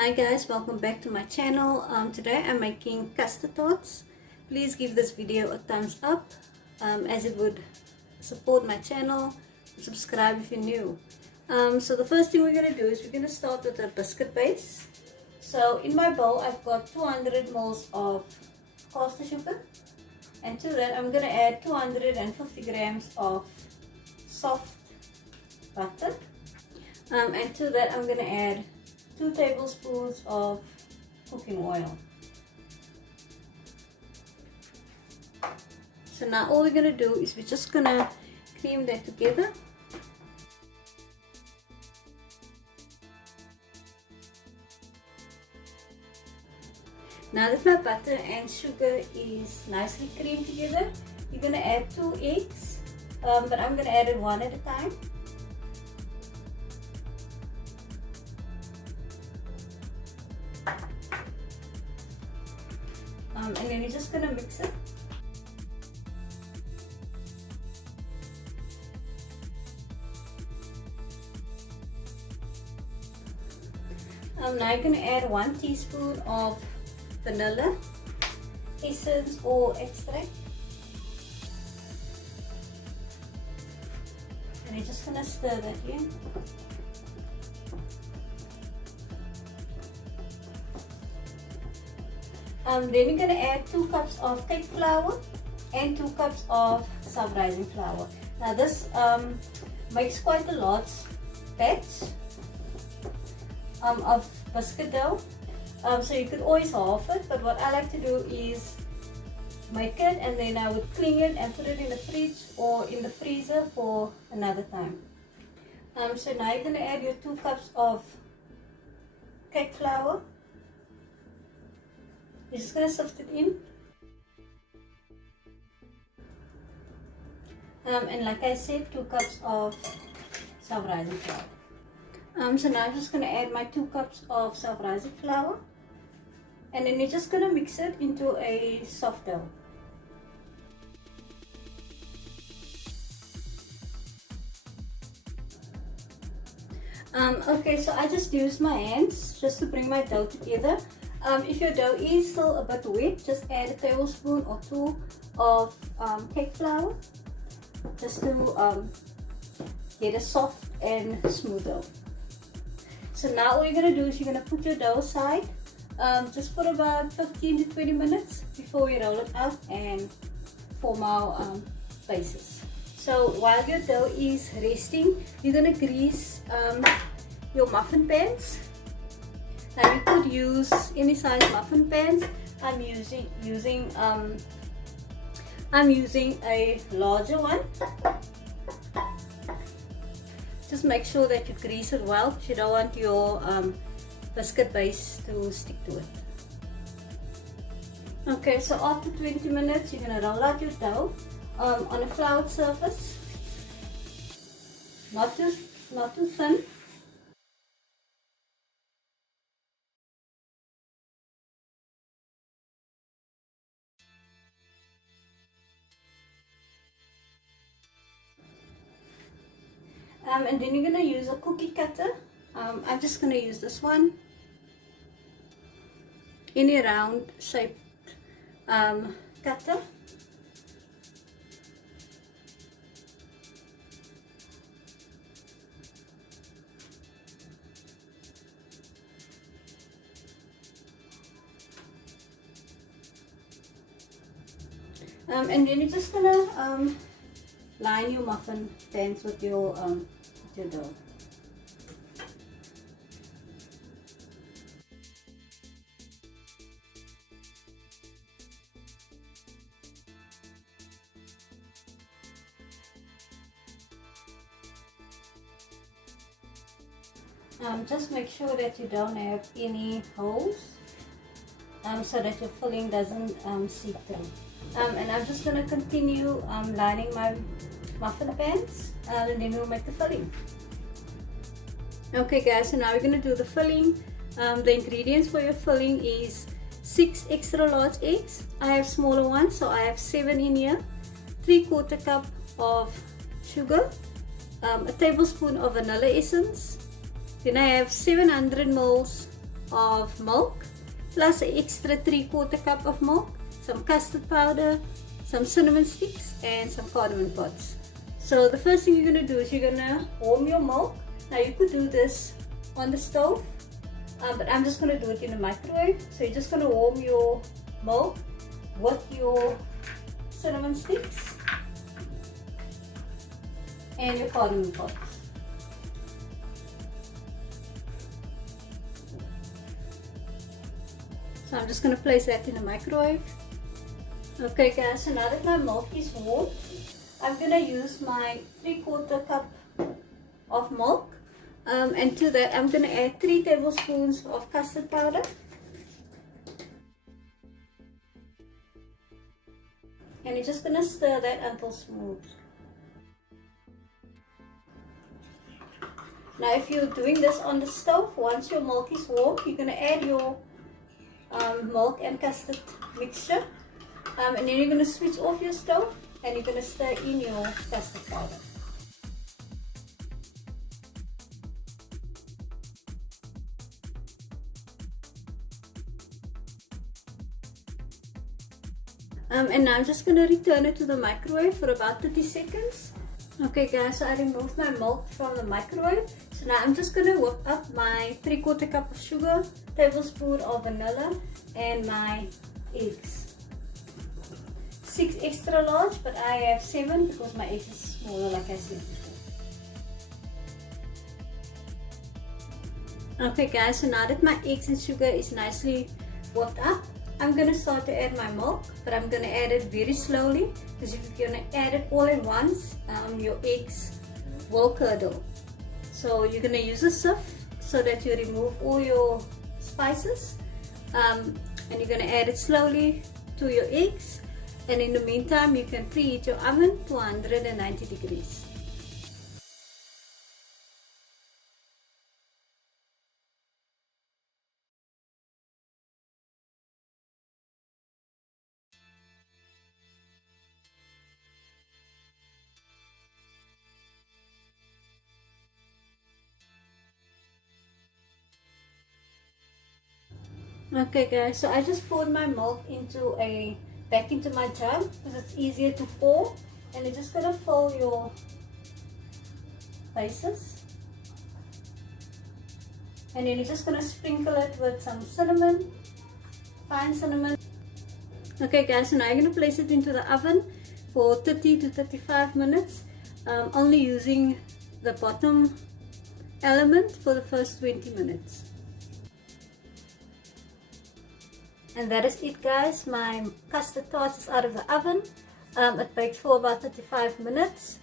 Hi guys, welcome back to my channel. Today I'm making custard tarts. Please give this video a thumbs up as it would support my channel. Subscribe if you're new. So the first thing we're going to do is we're going to start with a biscuit base. So in my bowl I've got 200 ml of castor sugar, and to that I'm going to add 250 grams of soft butter, and to that I'm going to add 2 tablespoons of cooking oil. So now all we're going to do is we're just going to cream that together. Now that my butter and sugar is nicely creamed together, you're going to add 2 eggs, but I'm going to add it one at a time. And then you're just going to mix it. Now you're going to add 1 teaspoon of vanilla essence or extract. And you're just going to stir that in. Then you're going to add 2 cups of cake flour and 2 cups of self-raising flour. Now this makes quite a lot batch of biscuit dough. So you could always half it, but what I like to do is make it and then I would clean it and put it in the fridge or in the freezer for another time. So now you're going to add your 2 cups of cake flour. You're just going to sift it in. And like I said, 2 cups of self-raising flour. So now I'm just going to add my 2 cups of self-raising flour. And then you're just going to mix it into a soft dough. Okay, so I just used my hands just to bring my dough together. If your dough is still a bit wet, just add a tablespoon or 2 of cake flour just to get a soft and smooth dough. So now all you're going to do is you're going to put your dough aside just for about 15 to 20 minutes before we roll it out and form our bases. So while your dough is resting, you're going to grease your muffin pans. Now you could use any size muffin pans. I'm using a larger one. Just make sure that you grease it well because you don't want your biscuit base to stick to it. Okay, so after 20 minutes you're going to roll out your dough on a floured surface, not too thin. And then you're going to use a cookie cutter. I'm just going to use this one. Any round shaped cutter. And then you're just going to line your muffin pans with your dough. Just make sure that you don't have any holes so that your filling doesn't seep through. And I'm just going to continue lining my muffin pans and then we'll make the filling. Okay guys, so now we're going to do the filling. The ingredients for your filling is 6 extra large eggs. I have smaller ones, so I have 7 in here. 3/4 cup of sugar, a tablespoon of vanilla essence. Then I have 700 ml of milk, plus an extra 3/4 cup of milk, some custard powder, some cinnamon sticks, and some cardamom pods. So the first thing you're going to do is you're going to warm your milk. Now you could do this on the stove, but I'm just going to do it in the microwave. So you're just going to warm your milk with your cinnamon sticks and your cardamom pods. So I'm just going to place that in the microwave. Okay guys, so now that my milk is warm, I'm going to use my 3/4 cup of milk, and to that I'm going to add 3 tablespoons of custard powder, and you're just going to stir that until smooth. Now if you're doing this on the stove, once your milk is warm, you're going to add your milk and custard mixture, and then you're going to switch off your stove and you're going to stir in your custard powder. And now I'm just going to return it to the microwave for about 30 seconds. Okay guys, so I removed my milk from the microwave. So now I'm just going to whip up my 3/4 cup of sugar, tablespoon of vanilla, and my eggs. 6 extra large, but I have 7 because my eggs is smaller, like I said before. Okay guys, so now that my eggs and sugar is nicely whipped up, I'm going to start to add my milk, but I'm going to add it very slowly, because if you're going to add it all at once, your eggs will curdle. So you're going to use a sieve so that you remove all your spices, and you're going to add it slowly to your eggs. And in the meantime, you can preheat your oven to 190 degrees. Okay guys, so I just poured my milk back into my jug because it's easier to pour, and you're just gonna fill your bases, and then you're just gonna sprinkle it with some cinnamon, fine cinnamon. Okay guys, so now you're gonna place it into the oven for 30 to 35 minutes, only using the bottom element for the first 20 minutes. And that is it guys, my custard tarts is out of the oven. It baked for about 35 minutes.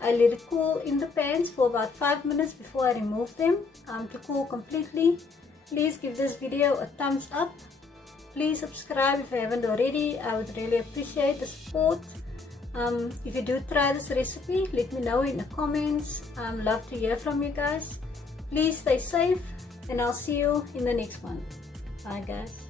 I let it cool in the pans for about 5 minutes before I remove them to cool completely. Please give this video a thumbs up. Please subscribe if you haven't already. I would really appreciate the support. If you do try this recipe, let me know in the comments. Love to hear from you guys. Please stay safe, and I'll see you in the next one. Bye guys.